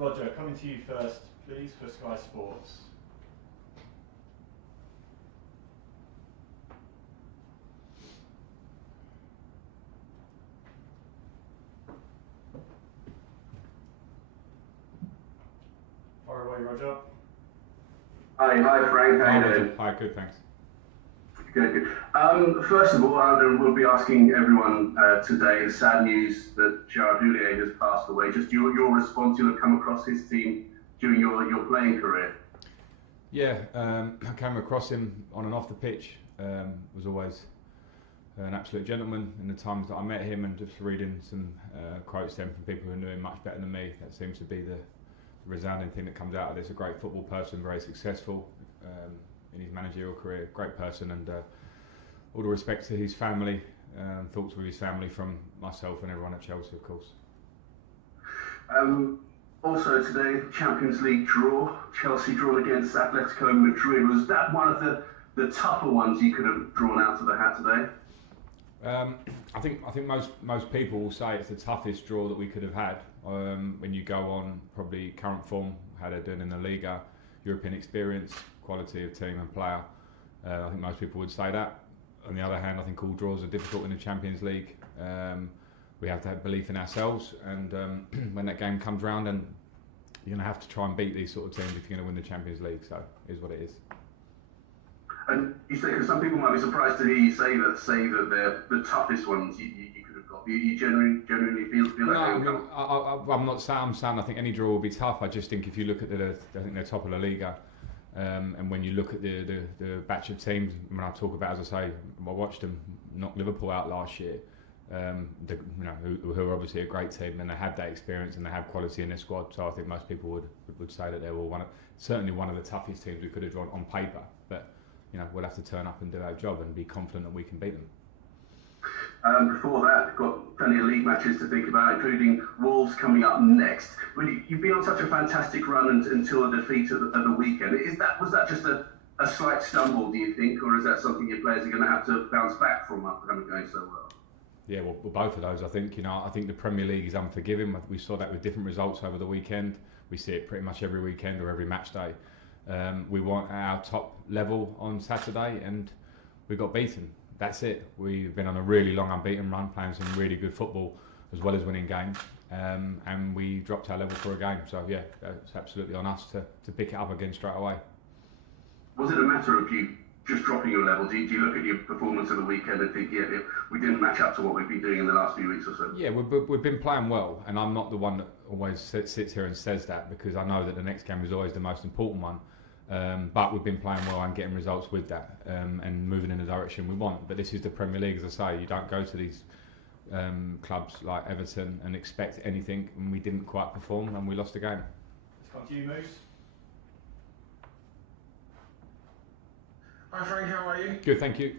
Roger, coming to you first, please, for Sky Sports. Fire away, Roger. Hi Frank, how you doing? Hi, good, thanks. Good. First of all, we'll be asking everyone today the sad news that Gerard Houllier has passed away. Just your response. You'll have come across his team during your playing career. Yeah, I came across him on and off the pitch. Was always an absolute gentleman in the times that I met him, and just reading some quotes then from people who knew him much better than me. That seems to be the resounding thing that comes out of this. A great football person, very successful in his managerial career, great person, and all the respect to his family, thoughts with his family from myself and everyone at Chelsea, of course. Also today, Champions League draw, Chelsea drawn against Atletico Madrid. Was that one of the tougher ones you could have drawn out of the hat today? I think most people will say it's the toughest draw that we could have had. When you go on probably current form, how they're doing in the Liga, European experience, quality of team and player, I think most people would say that. On the other hand, I think all draws are difficult in the Champions League. We have to have belief in ourselves, and when that game comes round, and you're going to have to try and beat these sort of teams if you're going to win the Champions League. So it is what it is. And you say, because some people might be surprised to hear you say that they're the toughest ones you could have got. You genuinely feel like no, I'm not saying. I'm saying I think any draw will be tough. I just think if you look at I think they're top of the Liga, and when you look at the batch of teams, when I talk about, as I say, I watched them knock Liverpool out last year. Who are obviously a great team, and they have that experience and they have quality in their squad. So I think most people would say that they were certainly one of the toughest teams we could have drawn on paper. But we'll have to turn up and do our job and be confident that we can beat them. Before that, we've got plenty of league matches to think about, including Wolves coming up next. You've been on such a fantastic run until a defeat at the weekend. Was that just a slight stumble, do you think, or is that something your players are going to have to bounce back from after having going so well? Yeah, well, both of those. I think I think the Premier League is unforgiving. We saw that with different results over the weekend. We see it pretty much every weekend or every match day. We want our top level on Saturday, and we got beaten. That's it. We've been on a really long unbeaten run, playing some really good football as well as winning games, and we dropped our level for a game. So yeah, it's absolutely on us to pick it up again straight away. Was it a matter of you just dropping your level? Do you look at your performance of the weekend and think, yeah, we didn't match up to what we've been doing in the last few weeks or so? Yeah, we've been playing well, and I'm not the one that always sits here and says that, because I know that the next game is always the most important one. But we've been playing well and getting results with that, and moving in the direction we want. But this is the Premier League, as I say. You don't go to these clubs like Everton and expect anything, and we didn't quite perform, and we lost the game. Let's come to you, Moose. Hi Frank, how are you? Good, thank you.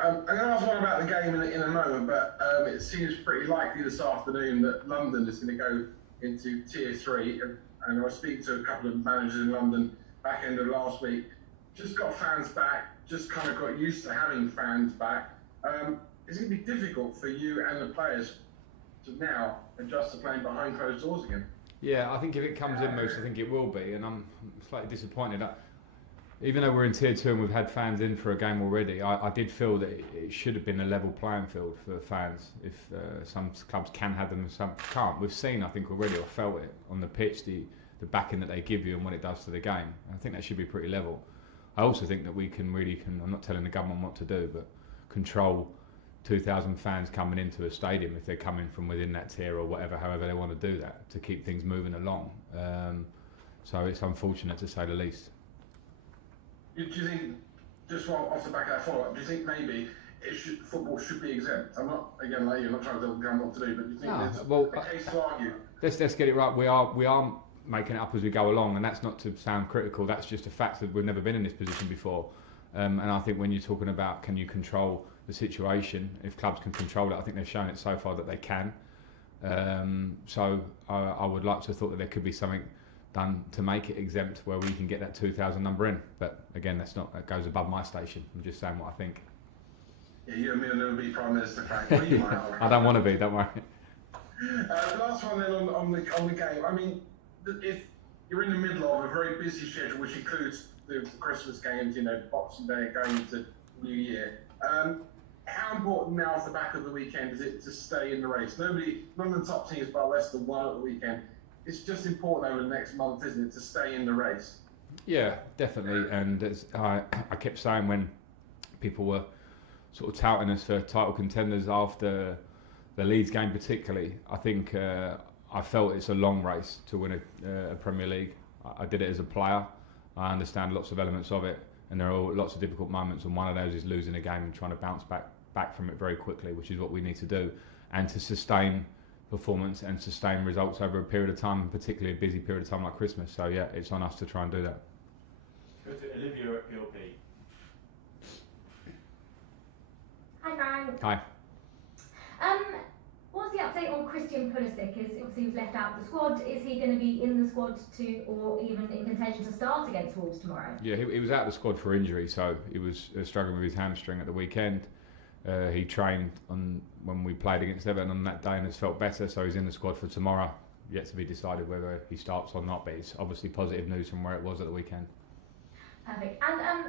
I'm going to ask one about the game in a moment, but it seems pretty likely this afternoon that London is going to go into Tier 3, and I was speaking to a couple of managers in London back end of last week. Just got fans back, just kind of got used to having fans back. Is it going to be difficult for you and the players to now adjust to playing behind closed doors again? Yeah, I think if it comes in, Moose, I think it will be, and I'm slightly disappointed. Even though we're in Tier 2 and we've had fans in for a game already, I did feel that it should have been a level playing field for fans. If some clubs can have them and some can't. We've seen, I think already, or felt it on the pitch, the backing that they give you and what it does to the game. I think that should be pretty level. I also think that we can, I'm not telling the government what to do, but control 2,000 fans coming into a stadium if they're coming from within that tier or whatever, however they want to do that, to keep things moving along. So it's unfortunate, to say the least. Do you think, just off the back of that follow-up, do you think maybe football should be exempt? I'm not, again, like you, I'm not trying to tell the government what to do, but do you think there's a case to argue? Let's get it right. We are making it up as we go along, and that's not to sound critical. That's just a fact that we've never been in this position before. And I think when you're talking about can you control the situation, if clubs can control it, I think they've shown it so far that they can. So I would like to have thought that there could be something done to make it exempt where we can get that 2,000 number in. But again, that goes above my station. I'm just saying what I think. Yeah, you and me will never be Prime Minister, Frank. Well, you might. I don't want to be, don't worry. The last one then on the game. I mean, if you're in the middle of a very busy schedule, which includes the Christmas games, Boxing Day going into New Year, how important now off the back of the weekend is it to stay in the race? None of the top teams bar Leicester won at the weekend. It's just important over the next month, isn't it, to stay in the race? Yeah, definitely. And as I kept saying when people were sort of touting us for title contenders after the Leeds game particularly, I think I felt it's a long race to win a Premier League. I did it as a player. I understand lots of elements of it, and there are lots of difficult moments, and one of those is losing a game and trying to bounce back from it very quickly, which is what we need to do, and to sustain performance and sustain results over a period of time, and particularly a busy period of time like Christmas. So yeah, it's on us to try and do that. Go to Olivia at PLP. Hi, Frank. Hi. What's the update on Christian Pulisic? Obviously he was left out of the squad. Is he going to be in the squad or even in contention to start against Wolves tomorrow? Yeah, he was out of the squad for injury, so he was struggling with his hamstring at the weekend. He trained when we played against Everton on that day and has felt better, so he's in the squad for tomorrow. Yet to be decided whether he starts or not, but it's obviously positive news from where it was at the weekend. Perfect. And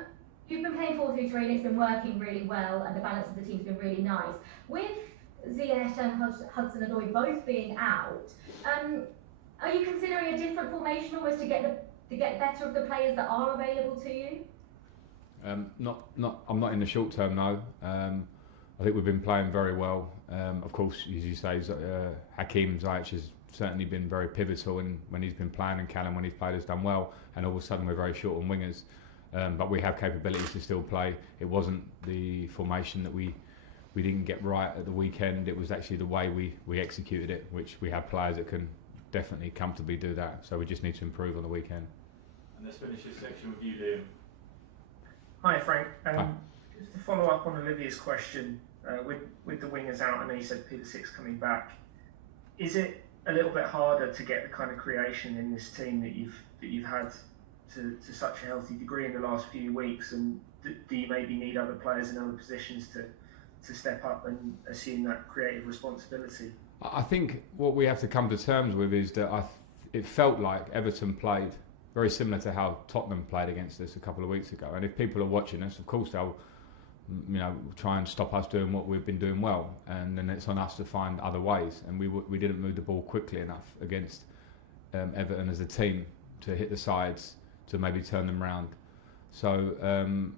you've been playing 4-3-3 and it's been working really well, and the balance of the team's been really nice. With Ziyech and Hudson-Odoi both being out, are you considering a different formation almost to get better of the players that are available to you? I'm not in the short term, no. I think we've been playing very well. Of course, as you say, Hakim Ziyech has certainly been very pivotal when he's been playing, and Callum, when he's played, has done well. And all of a sudden, we're very short on wingers. But we have capabilities to still play. It wasn't the formation that we didn't get right at the weekend. It was actually the way we executed it, which we have players that can definitely comfortably do that. So we just need to improve on the weekend. And let's finish this section with you, Liam. Hi, Frank. Hi. Just to follow up on Olivia's question, with the wingers out, I know you said Pulisic's coming back. Is it a little bit harder to get the kind of creation in this team that you've had to such a healthy degree in the last few weeks? And do you maybe need other players in other positions to step up and assume that creative responsibility? I think what we have to come to terms with is that it felt like Everton played very similar to how Tottenham played against us a couple of weeks ago. And if people are watching us, of course they'll try and stop us doing what we've been doing well. And then it's on us to find other ways. And we didn't move the ball quickly enough against Everton as a team to hit the sides to maybe turn them round. So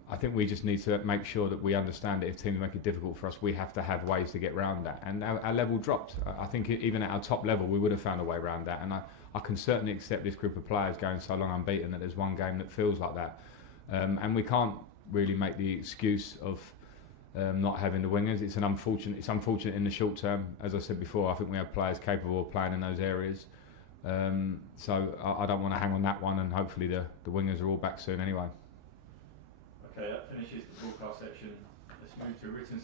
I think we just need to make sure that we understand that if teams make it difficult for us, we have to have ways to get around that. And our level dropped. I think even at our top level, we would have found a way around that. And I can certainly accept this group of players going so long unbeaten that there's one game that feels like that. And we can't really make the excuse of not having the wingers. It's unfortunate in the short term. As I said before, I think we have players capable of playing in those areas. So I don't want to hang on that one, and hopefully the wingers are all back soon anyway. Okay, that finishes the broadcast section. Let's move to written